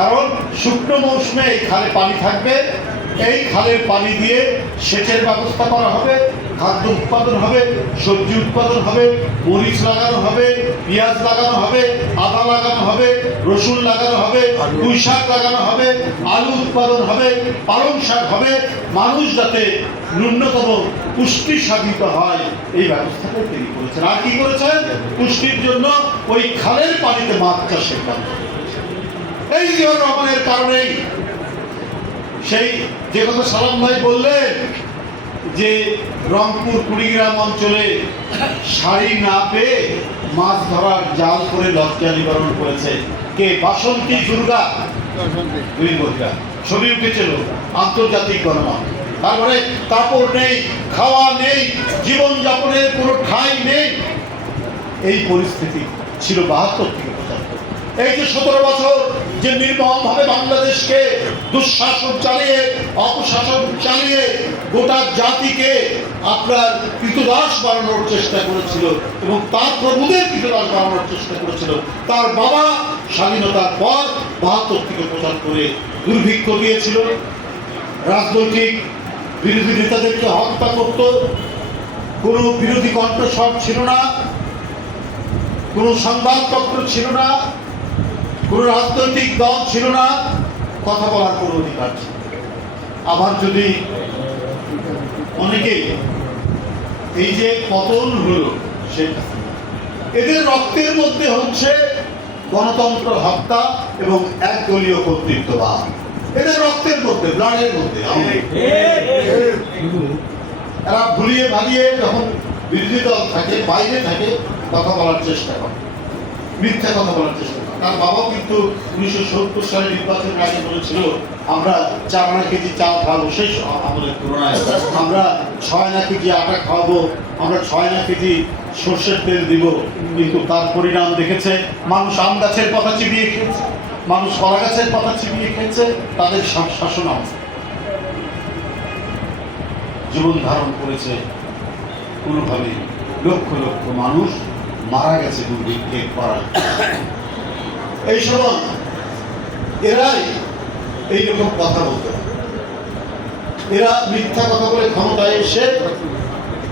কারণ শুকনো মৌসুমে এই খালে পানি থাকবে, এই খালের পানি দিয়ে সেচের ব্যবস্থা করা হবে, খাদ্য উৎপাদন হবে, সবজি উৎপাদন হবে, মরিচ লাগানো হবে, পেঁয়াজ লাগানো হবে, আদা লাগানো হবে, রসুন লাগানো হবে, পুঁই শাক লাগানো হবে, আলু উৎপাদন হবে, পালং শাক হবে। মানুষ যাতে ন্যূনতম পুষ্টি সাধিত হয় এই ব্যবস্থাটা তিনি করেছেন। আর কি করেছেন? পুষ্টির জন্য ওই খালের পানিতে মাছ চাষের কাজ। এই জিয়াউর রহমানের কারণেই সেই যে কথা সালাম ভাই বললেন যে রংপুর কুড়িগ্রাম অঞ্চলে শাড়ি না পেয়ে মাছ ধরার জাল করে লজ্জা নিবারণ করেছে কে? বাসন্তী দুর্গা, দুই মহিলা ছবি উঠেছিল আন্তর্জাতিক গণমাধ্যমে। তারপরে কাপড় নেই, খাওয়া নেই, জীবনযাপনের কোনো ঠাঁই নেই। এই পরিস্থিতি ছিল ৭২ থেকে ৭৫। এই যে ১৭ বছর যে নির্মমভাবে বাংলাদেশকে দুঃশাসন চালিয়ে, অপশাসন চালিয়ে গোটা জাতিকে আপনার কৃতদাস বানানোর চেষ্টা করেছিল এবং তার প্রভুদের কৃতদাস বানানোর চেষ্টা করেছিল, তার বাবা স্বাধীনতার পর ৭২ থেকে ৭৫ দুর্ভিক্ষ দিয়েছিল, রাজনৈতিক বিরোধী নেতাদেরকে হত্যা করত, কোনো বিরোধী কণ্ঠস্বর ছিল না, কোনো সংবাদপত্র ছিল না, কোনো রাজনৈতিক দল ছিল না, কথা বলার কোনো অধিকার ছিল। আবার যদি অনেকে এই যে পতন হলো, সেটা এদের রক্তের মধ্যে হচ্ছে গণতন্ত্র হত্যা এবং একদলীয় কর্তৃত্ববাদ। এদের রক্তের মধ্যে, ব্লাডের মধ্যে। এরা ভুলিয়ে ভালিয়ে যখন বিরোধী দল থাকে, বাইরে থাকে, কথা বলার চেষ্টা করে, মিথ্যা কথা বলার চেষ্টা করে। তার বাবা কিন্তু 1970 সালে নির্বাচনের আগে বলেছিল আমরা 4 আনা কেজি চাল খাওয়াবো, সেই আমাদের তুলনায় আমরা 6 আনা কেজি আটা খাওয়াবো, আমরা 6 আনা কেজি সর্ষের তেল দিব। কিন্তু তার পরিণাম দেখেছে, মানুষ আম গাছের পাতা চিবিয়ে খেয়েছে, মানুষ কলা গাছের পাতা চিবিয়ে খেয়েছে, তাদের শাসন জীবন ধারণ করেছে। কোনোভাবে লক্ষ লক্ষ মানুষ মারা গেছে দুর্ভিক্ষের পড়ায়। এই সময় এরাই এইরকম কথা বলতো, এরা মিথ্যা কথা বলে ক্ষমতায় এসে